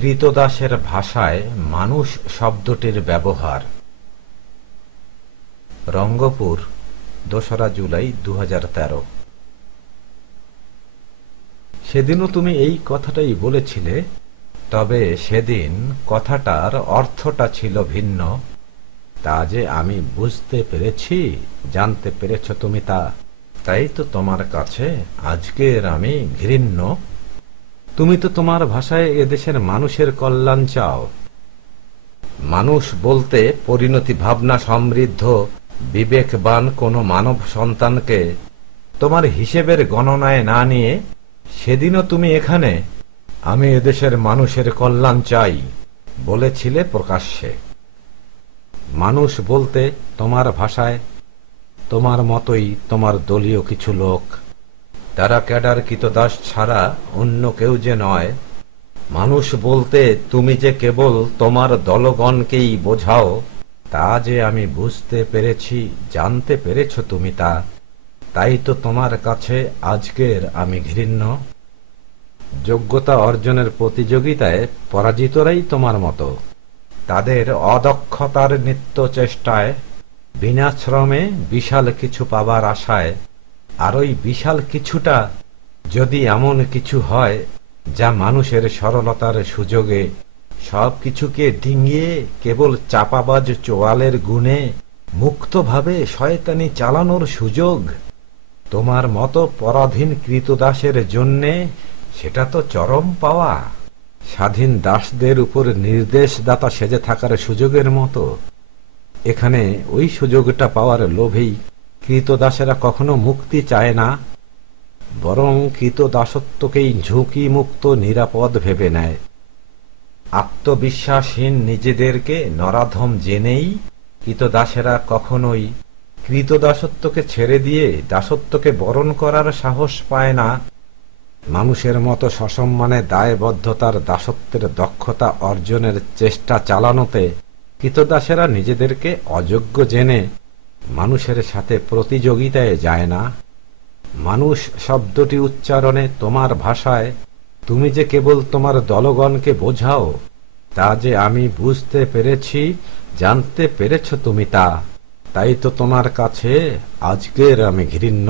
ক্রীতদাসের ভাষায় মানুষ শব্দটির ব্যবহার। রঙ্গপুর, ২রা জুলাই ২০১৩। সেদিনও তুমি এই কথাটাই বলেছিলে, তবে সেদিন কথাটার অর্থটা ছিল ভিন্ন। তা যে আমি বুঝতে পেরেছি, জানতে পেরেছ তুমি তা, তাই তো তোমার কাছে আজকের আমি ঘৃণ্য। তুমি তো তোমার ভাষায় এদেশের মানুষের কল্যাণ চাও। মানুষ বলতে পরিণতি ভাবনা সমৃদ্ধ বিবেকবান কোনো মানব সন্তানকে তোমার হিসেবের গণনায় না নিয়ে সেদিনও তুমি এখানে আমি এদেশের মানুষের কল্যাণ চাই বলেছিলে প্রকাশ্যে। মানুষ বলতে তোমার ভাষায় তোমার মতোই তোমার দলীয় কিছু লোক, তারা ক্যাডার ক্রীতদাস ছাড়া অন্য কেউ যে নয়। মানুষ বলতে তুমি যে কেবল তোমার দলগণকেই বোঝাও, তা যে আমি বুঝতে পেরেছি, জানতে পেরেছ তুমি তা, তাই তো তোমার কাছে আজকের আমি ঘৃণ্য। যোগ্যতা অর্জনের প্রতিযোগিতায় পরাজিতরাই তোমার মতো, তাদের অদক্ষতার নিত্য চেষ্টায়, বিনাশ্রমে বিশাল কিছু পাবার আশায়। আর ওই বিশাল কিছুটা যদি এমন কিছু হয় যা মানুষের সরলতার সুযোগে সব কিছুকে ডিঙিয়ে কেবল চাপাবাজ চোয়ালের গুণে মুক্তভাবে শয়তানি চালানোর সুযোগ, তোমার মতো পরাধীন ক্রীতদাসের জন্যে সেটা তো চরম পাওয়া। স্বাধীন দাসদের উপর নির্দেশদাতা সেজে থাকার সুযোগের মতো। এখানে ওই সুযোগটা পাওয়ার লোভেই ক্রীতদাসেরা কখনো মুক্তি চায় না, বরং ক্রীতদাসত্বকেই ঝুঁকি মুক্ত নিরাপদ ভেবে নেয়। আত্মবিশ্বাসহীন নিজেদেরকে নরাধম জেনেই ক্রীতদাসেরা কখনোই ক্রীতদাসত্বকে ছেড়ে দিয়ে দাসত্বকে বরণ করার সাহস পায় না। মানুষের মতো সসম্মানে দায়বদ্ধতার দাসত্বের দক্ষতা অর্জনের চেষ্টা চালানোতে ক্রীতদাসেরা নিজেদেরকে অযোগ্য জেনে মানুষের সাথে প্রতিযোগিতায় যায় না। মানুষ শব্দটি উচ্চারণে তোমার ভাষায় তুমি যে কেবল তোমার দলগণকে বোঝাও, তা যে আমি বুঝতে পেরেছি, জানতে পেরেছ তুমি তা, তাই তো তোমার কাছে আজকের আমি ঘৃণ্য।